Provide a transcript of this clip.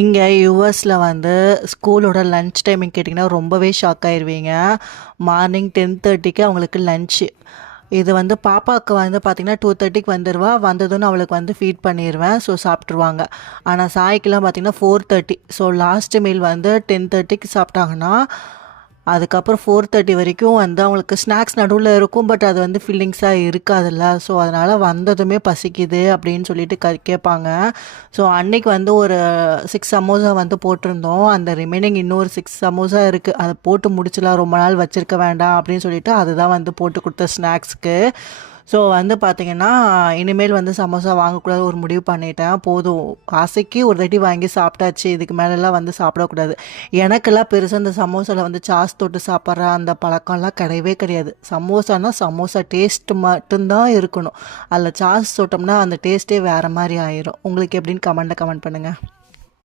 இங்கே யூஎஸில் வந்து ஸ்கூலோட லன்ச் டைமிங் கேட்டிங்கன்னா ரொம்பவே ஷாக் ஆயிடுவீங்க. மார்னிங் 10:30க்கு அவங்களுக்கு லன்ச்சு. இது வந்து பாப்பாவுக்கு வந்து பார்த்திங்கன்னா 2:30க்கு வந்துடுவா. வந்ததுன்னு அவளுக்கு வந்து ஃபீட் பண்ணிடுவேன். ஸோ சாப்பிட்ருவாங்க. ஆனால் சாய்க்கெலாம் பார்த்திங்கன்னா 4:30. ஸோ லாஸ்ட் மீல் வந்து 10:30க்கு சாப்பிட்டாங்கன்னா அதுக்கப்புறம் 4:30 வரைக்கும் வந்து அவங்களுக்கு ஸ்நாக்ஸ் நடுவில் இருக்கும். பட் அது வந்து ஃபில்லிங்ஸாக இருக்காதுல்ல. ஸோ அதனால் வந்ததுமே பசிக்குது அப்படின்னு சொல்லிட்டு கேட்பாங்க. ஸோ அன்னைக்கு வந்து ஒரு 6 சமோசா வந்து போட்டிருந்தோம். அந்த ரிமைனிங் இன்னொரு 6 சமோசா இருக்குது. அதை போட்டு முடிச்சலாம், ரொம்ப நாள் வச்சுருக்க வேண்டாம் அப்படின்னு சொல்லிட்டு அதுதான் வந்து போட்டு கொடுத்த ஸ்நாக்ஸ்க்கு. ஸோ வந்து பார்த்திங்கன்னா இனிமேல் வந்து சமோசா வாங்கக்கூடாது ஒரு முடிவு பண்ணிட்டேன். போதும், ஆசைக்கு ஒரு தட்டி வாங்கி சாப்பிட்டாச்சு, இதுக்கு மேலெல்லாம் வந்து சாப்பிடக்கூடாது. எனக்கெல்லாம் பெருசாக இந்த சமோசாவில் வந்து சாஸ் தொட்டு சாப்பிட்ற அந்த பழக்கம்லாம் கிடையவே கிடையாது. சமோசானா சமோசா டேஸ்ட்டு மட்டும்தான் இருக்கணும். அதில் சாஸ் தொட்டோம்னா அந்த டேஸ்ட்டே வேறு மாதிரி ஆயிரும். உங்களுக்கு எப்படின்னு கமெண்ட் பண்ணுங்கள்.